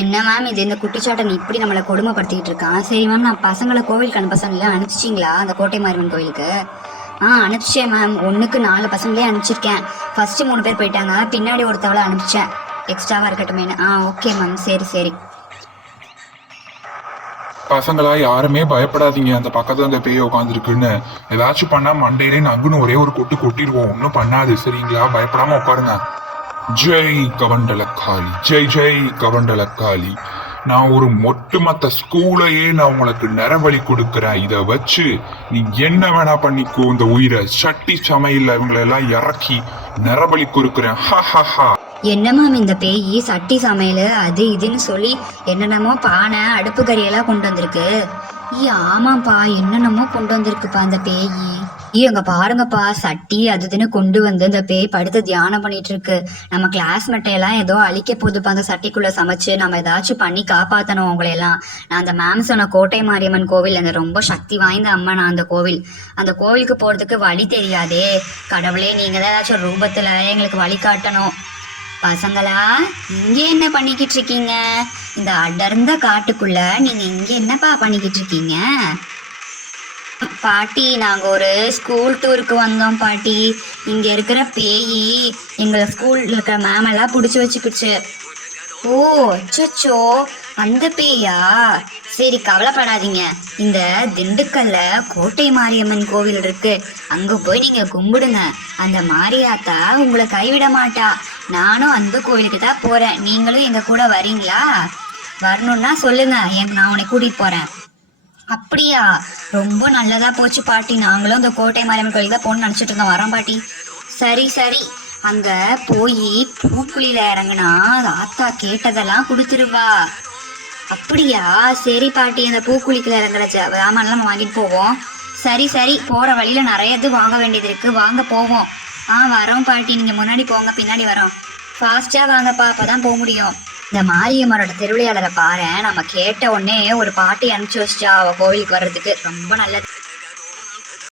என்ன மேம் இது, இந்த குட்டிச்சாட்டன் இப்படி நம்மளை கொடுமைப்படுத்திக்கிட்டு இருக்கான். சரி மேம், நான் பசங்களை கோவிலுக்கு அனுப்ப சொன்னீங்களா, அனுப்பிச்சிங்களா அந்த கோட்டை மாரியம்மன் கோவிலுக்கு? அனுப்பிச்சேன் மேம். 1க்கு 4 பசங்களே அனுப்பிச்சிருக்கேன். ஃபர்ஸ்ட் 3 பேர் போயிட்டாங்க, பின்னாடி ஒருத்தவளை அனுப்பிச்சேன், எக்ஸ்ட்ராவா இருக்கட்டுமேனு. ஓகே மேம், சரி சரி. பசங்களா யாருமே பயப்படாதீங்க, அந்த பக்கத்துல அந்த பேய் உட்காந்துருக்குன்னு. ஏதாச்சும் பண்ணா மண்டையிலே நங்குன்னு ஒரே ஒரு கொட்டு கொட்டிடுவோம், ஒன்றும் பண்ணாது சரிங்களா? பயப்படாம உட்காருங்க. ஜெய் கவண்டலக்காளி, ஜெய் ஜெய் கவண்டலக்காளி. நான் ஒரு ஒட்டுமொத்த ஸ்கூலையே நான் உங்களுக்கு நிறவழி கொடுக்குறேன். இதை வச்சு நீ என்ன வேணா பண்ணிக்கோ. இந்த உயிரை சட்டி சமையல இவங்களெல்லாம் இறக்கி நிறவழி கொடுக்குறேன். என்ன மேம் இந்த பேய் சட்டி சமையல் அது இதுன்னு சொல்லி என்னென்னமோ பானை அடுப்பு கறியெல்லாம் கொண்டு வந்திருக்கு. ஆமாப்பா, என்னென்னமோ கொண்டு வந்திருக்குப்பா இந்த பேய். அங்க பாருங்கப்பா, சட்டி அதுன்னு கொண்டு வந்து இந்த பேய் படுத்து தியானம் பண்ணிட்டு இருக்கு. நம்ம கிளாஸ்மேட் எல்லாம் ஏதோ அழிக்க போகுதுப்பா அந்த சட்டிக்குள்ள சமைச்சு. நம்ம ஏதாச்சும் பண்ணி காப்பாத்தணும் அவங்களையெல்லாம். நான் அந்த மேம் சொன்ன கோட்டை மாரியம்மன் கோவில், அந்த ரொம்ப சக்தி வாய்ந்த அம்மன் அந்த கோவில். அந்த கோவிலுக்கு போறதுக்கு வழி தெரியாதே. கடவுளே, நீங்க தான் ஏதாச்சும் ரூபத்துல எங்களுக்கு வழி காட்டணும். பசங்களா, இங்க என்ன பண்ணிக்கிட்டு இருக்கீங்க? இந்த அடர்ந்த காட்டுக்குள்ள நீங்க இங்க என்னப்பா பண்ணிக்கிட்டு இருக்கீங்க? பாட்டி, நாங்க ஒரு ஸ்கூல் டூருக்கு வந்தோம் பாட்டி. இங்க இருக்கிற பேய் எங்களை ஸ்கூல்ல இருக்கிற மேம் எல்லாம் பிடிச்சி வச்சுக்கிச்சு. ஓ அச்சோ, அந்த பேயா? சரி கவலைப்படாதீங்க. இந்த திண்டுக்கல்ல கோட்டை மாரியம்மன் கோவில் இருக்கு, அங்க போய் நீங்க கும்பிடுங்க. அந்த மாரியாத்தா உங்களை கைவிட மாட்டா. நானும் அந்த கோவிலுக்கு தான் போறேன். நீங்களும் எங்க கூட வரீங்களா? வரணும்னா சொல்லுங்க, நான் உன்னை கூட்டிட்டு போறேன். அப்படியா? ரொம்ப நல்லதா போச்சு பாட்டி. நாங்களும் இந்த கோட்டை மாரியம்மன் கோயிலுக்கு தான் போகணும்னு நினைச்சிட்டு இருந்தோம். வரோம் பாட்டி. சரி சரி. அங்க போய் பூக்குழியில இறங்குனா ஆத்தா கேட்டதெல்லாம் கொடுத்துருவா. அப்படியா? சரி பாட்டி, அந்த பூக்குழிக்குள்ள இறங்குற சாமான்லாம் நம்ம வாங்கிட்டு போவோம். சரி சரி, போற வழியில நிறைய இது வாங்க வேண்டியது இருக்கு, வாங்க போவோம். வரோம் பாட்டி, நீங்க முன்னாடி போங்க, பின்னாடி வரோம். ஃபாஸ்டா வாங்கப்பா, அப்பதான் போக முடியும். இந்த மாரியம்மனோட திருவிளையாடலை பாரு. நம்ம கேட்ட உடனே ஒரு பாட்டி அனுப்பிச்சு வச்சிட்டா அவ கோவிலுக்கு வர்றதுக்கு. ரொம்ப நல்லது.